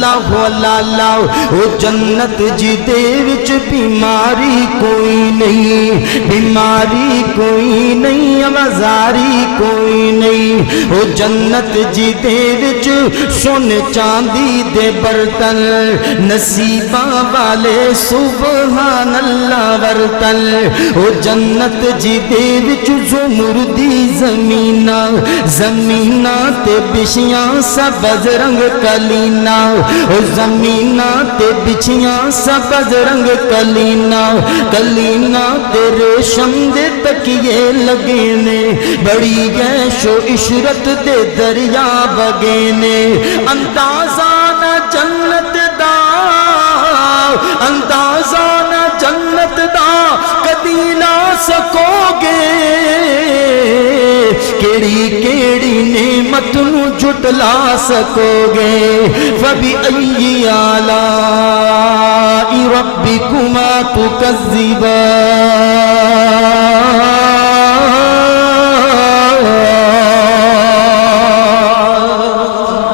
اللہ اللہ اللہ او جنت جی دے وچ بیماری کوئی نہیں، بیماری کوئی نہیں، آوازاری کوئی نہیں، او جنت جی دے وچ سونے چاندی دے برتن، نصیباں والے سبحان اللہ برتن، او جنت جی دے وچ زمردی زمیناں، زمیناں تے بچھیاں سبز رنگ کلینا، او زمیناں تے بچھیاں سبز رنگ کلینا، کلینا تے ریشم دے تکیے لگے نے، بڑی گیش و عشرت دے دریا بگے نے، اندازہ نہ جنت دا، اندازہ نہ جنت دا کدی لا سکو گے، کیڑی کیڑی نعمت نو جھٹلا سکو گے، فَبِأَيِّ آلَاءِ رَبِّكُمَا تُكَذِّبَانِ،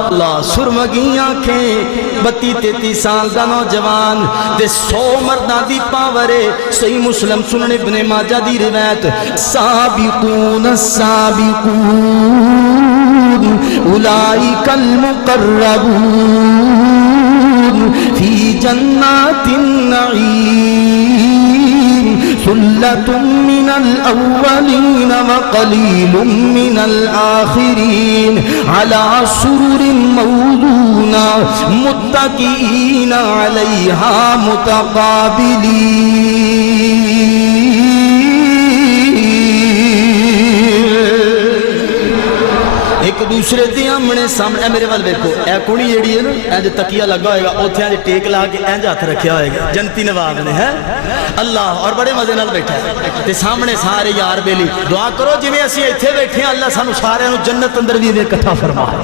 اللہ سرمگی آنکھیں، 32-33 سال دا نوجوان دے 100 مردہ دی پاورے، صحیح مسلم سنن ابن ماجہ دی روایت، سابقون السابقون اولئک المقربون فی جنات النعیم، ثلۃ من الاولین وقلیل من الآخرین، علی سرر موضونہ متکئین علیہا متقابلین۔ ایک دوسرے دی آمنے سامنے، میرے وال دیکھو، اے کونی جیڑی ہے نا، اینج تکیہ لگا ہوئے گا، اوتھے اینج ٹیک لا کے اینج ہاتھ رکھیا ہوئے گا، جنتی نواب نے ہے اللہ، اور بڑے مزے نال بیٹھا ہے تے سامنے سارے یار بیلی، دعا کرو جی میں اسی ایتھے بیٹھے ہیں، اللہ سانو سارے نو جنت اندر بھی دے کٹھا فرمائے۔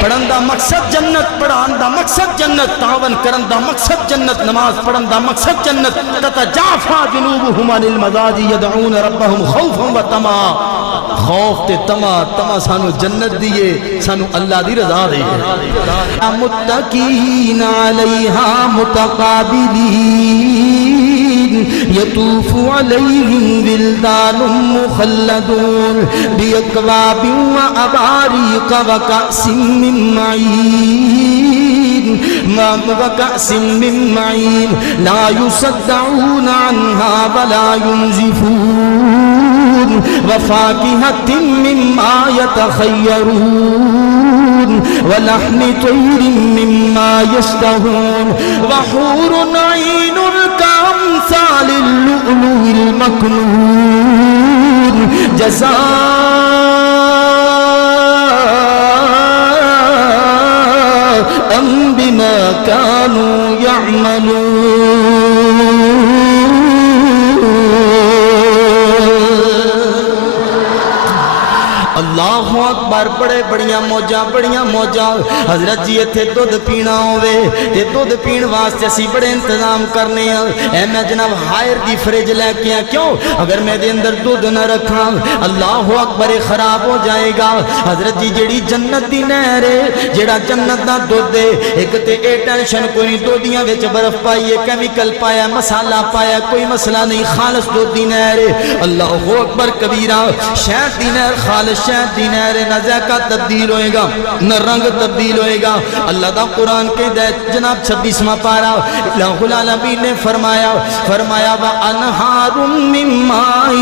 پڑھن دا مقصد جنت، پڑھان دا مقصد جنت، تعاون کرن دا مقصد جنت، نماز پڑھن دا مقصد جنت، تتجافا جنوبہم عن المضاجع یدعون ربہم خوفا و طمعا، خوف تے طمع سانو جنت دیئے، سانو اللہ دی رضا دیئے، متقین علیہا متقابلین، یطوف علیہم ولدان مخلدون باکواب واباریق وکأس من معین، وکأس من معین لا یصدعون عنہا ولا ینزفون، وفاکہۃ مما یتخیرون، ولحم طیر مما یشتہون، وحور عین کامثال اللؤلؤ المکنون، جزاء بما كانوا يعملون۔ اللہ اکبر، بڑے بڑیاں موجاں، حضرت جی اتھے دودھ پینا ہوئے تے دودھ پین واسطے اسی بڑے انتظام کرنے ہیں، اے میں جناب ہائر دی فریج لے کے ہیں، کیوں اگر میں دے اندر دودھ نہ رکھا اللہ اکبر خراب ہو جائے گا۔ حضرت جی جیڑی جنت دی نہر ہے، جیڑا جنت دا دودھ ہے، ایک تے اے ٹینشن کوئی نہیں، دودھیاں وچ برف پائیے، کیمیکل پایا، مسالہ پایا، کوئی مسئلہ نہیں، خالص دودھ دی نہر ہے۔ اللہ اکبر کبیرہ، شہد دی نہر خالص شہد دی نہر، نہ ذائقہ تبدیل ہوئے گا، نہ رنگ تبدیل ہوئے گا۔ اللہ دا قرآن کے جناب 26واں پارہ الہ العالمین نے فرمایا وَأَنْهَارٌ مِّن مَّاءٍ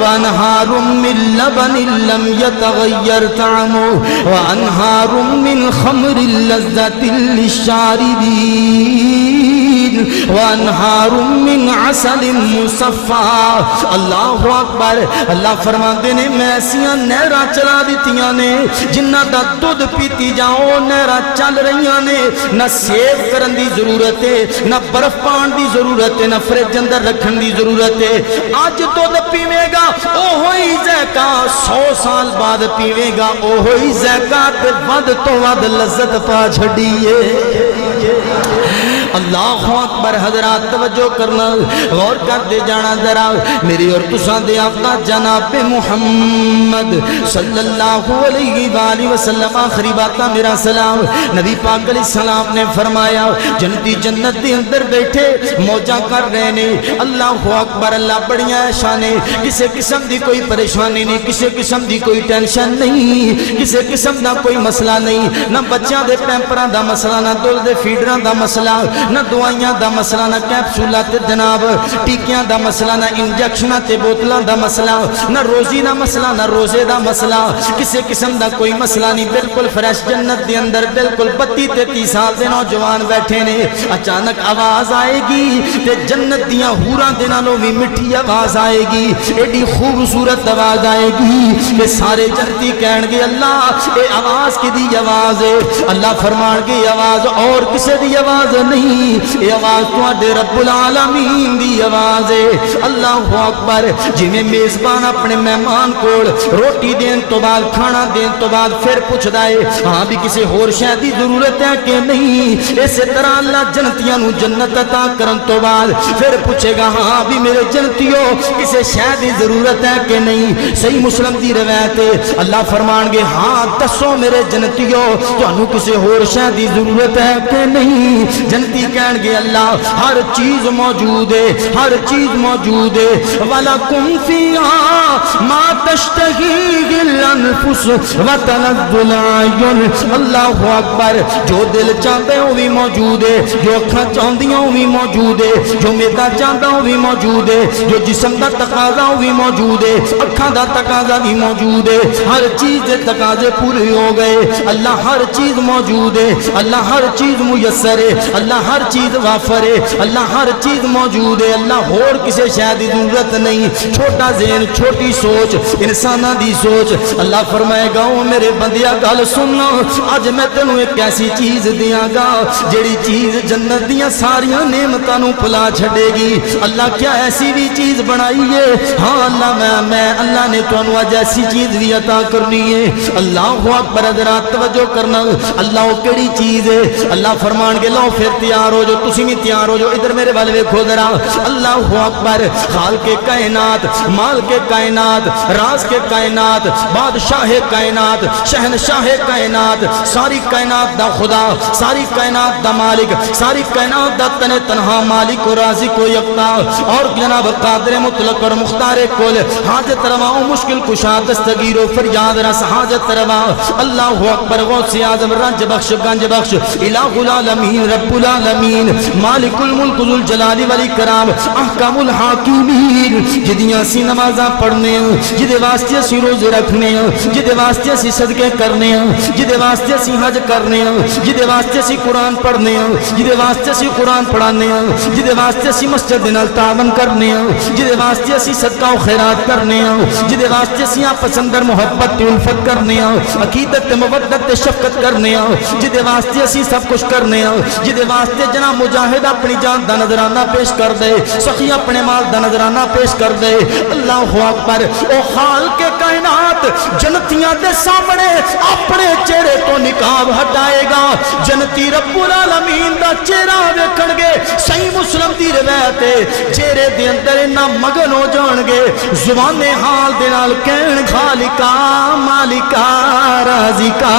وَأَنْهَارٌ مِّن لَّبَنٍ لَّمْ يَتَغَيَّرْ طَعْمُهُ وَأَنْهَارٌ مِّن خَمْرٍ لَّذَّةٍ لِّلشَّارِبِينَ وَأَنْهَارٌ مِّن عَسَلٍ مُّصَفًّى۔ اللہ اکبر، اللہ فرماتے نے میں ایسیاں نہراں چلا دیتیاں نے جنہ دا دودھ پیتی جاؤ، نہراں چل رہیاں نے، نہ سیو کرن دی ضرورت ہے، نہ برف پان دی ضرورت ہے، نہ فریج اندر رکھن دی ضرورت ہے۔ آج دودھ پیوے گا اوہی ذائقہ، 100 سال بعد پیوے گا اوہی ذائقہ، تے ود تو ود لذت پا چھڑیے۔ اللہ اکبر حضرات توجہ کرنا غور کرتے جانا ذرا میری اور تساں دے آقا جناب محمد صلی اللہ علیہ وآلہ وسلم آخری باتاں میرا سلام نبی پاک علیہ السلام نے فرمایا جنتی جنت دے اندر بیٹھے موجاں کر رہے نے اللہ اکبر اللہ بڑیاں شانے کسے قسم دی کوئی پریشانی نہیں کسے قسم دی کوئی ٹینشن نہیں کسے قسم دا کوئی مسئلہ نہیں نہ بچیاں دے پیمپراں دا مسئلہ نہ دل دے فیڈراں دا مسئلہ نہ دوائیاں دا مسئلہ نہ کیپسولات جناب ٹیکیاں دا مسئلہ نہ انجیکشناں تے بوتلاں دا مسئلہ نہ روزی دا مسئلہ نہ روزے دا مسئلہ کسے قسم دا کوئی مسئلہ نہیں بالکل فریش جنت دے اندر بالکل 32-33 سال دے نوجوان بیٹھے نے اچانک آواز آئے گی تے جنت دیاں حوراں دے نالوں بھی مٹھی آواز آئے گی ایڈی خوبصورت آواز آئے گی کہ سارے جنتی کہن گے اللہ اے آواز کی دی آواز ہے اللہ فرمان گے آواز اور کسے دی آواز نہیں اے آواز تواڈے رب العالمین دی آواز ہے اللہ اکبر جی میں میزبان اپنے مہمان کول روٹی دین تو بعد کھانا دین تو بعد پھر پوچھدا ہے ہاں بھی کسی ہور شے دی ضرورت ہے کہ نہیں اسی طرح اللہ جنتیاں نو جنت عطا کرن تو بعد پھر پوچھے گا ہاں بھی میرے جنتیوں کسی شے دی ضرورت ہے کہ نہیں صحیح مسلم دی روایت ہے اللہ فرمان گے ہاں دسو میرے جنتیوں تانوں کسی ہور شے دی ضرورت ہے کہ نہیں جنتی کہن گے اللہ ہر چیز موجود ہے ہر چیز موجود ہے وَلَكُمْ فِيهَا مَا تَشْتَهِيهِ الْأَنفُسُ وَتَلَذُّ الْأَعْيُنُ اللہ اکبر جو دل چاہتے ہو بھی موجود ہے جو اکھاں چاہندیاں ہو بھی موجود ہے جو میدا چاہتا ہو بھی موجود ہے جو جسم دا تقاضا ہو بھی موجود ہے اکھاں دا تقاضا بھی موجود ہے ہر چیز دے تقاضے پورے ہو گئے اللہ ہر چیز موجود ہے اللہ ہر چیز میسر ہے اللہ ہر چیز وافر ہے اللہ ہر چیز موجود ہے اللہ اور کسی شے دی ضرورت نہیں چھوٹا ذہن چھوٹی سوچ انساناں دی سوچ اللہ فرمائے گا او میرے بندیا گل سن اج میں تینوں ایک ایسی چیز دیاں گا جیڑی چیز جنت دیاں ساریاں نعمتاں نوں بھلا چھڈے گی اللہ کیا ایسی بھی چیز بنائی ہے ہاں اللہ میں اللہ نے تانوں اج ایسی چیز بھی عطا کرنی ہے اللہ اکبر حضرات توجہ کرنا اللہ کیڑی چیز ہے اللہ فرمان گے لو پھر تیار ہو جو تسی بھی تیار ہو جو ادھر میرے والے ویکھو ذرا اللہ اکبر خالق کائنات مالک کائنات راز کے کائنات بادشاہ کائنات شہنشاہ کائنات ساری کائنات دا خدا ساری کائنات دا مالک ساری کائنات دا تنہا مالک و رازق و یکتا اور جناب قادر مطلق اور مختار کل حاجت روا و مشکل کشا دستگیر و فریاد رس حاجت روا اللہ اکبر غوث اعظم رنج بخش گنج بخش الہ العالمین رب العالمین مالک الملک ذو الجلال والاکرام احکم الحاکمین جدیاں سی نمازاں پڑھنے جدے واسطے سی روزے رکھنے جدے واسطے سی صدقے کرنے جدے واسطے سی حج کرنے جدے واسطے سی قرآن پڑھنے جدے واسطے سی قرآن پڑھانے جدے واسطے سی مسجد نال تعاون کرنے جدے واسطے سی صدقہ و خیرات کرنے جدے واسطے سی آپس اندر محبت الفت کرنے عقیدت مودت شفقت کرنے جدے واسطے اسی سب کچھ کرنے جدے واسطے جناب مجاہد اپنی جان دا نظرانہ پیش کر دے سخی اپنے مال دا نظرانہ پیش کر دے اللہ اکبر او خالق کائنات جنتیاں دے سامنے اپنے چہرے تو نقاب ہٹائے گا جنتی رب العالمین دا چہرہ ویکھن گے صحیح مسلم دی روایت ہے چہرے دے اندر نہ مگن ہو جان گے زبان حال دے نال کہن خالقا مالکا رازقا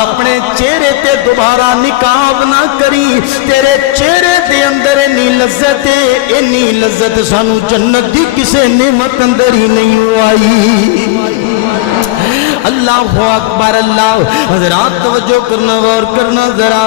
اپنے چہرے تے دوبارہ نقاب نہ کری تیرے چہرے دے اندر انی لذت ہے انی لذت سانو جنت دی کسے نعمت اندر ہی نہیں آئی اللہ اکبر اللہ حضرات توجہ کرنا غور کرنا ذرا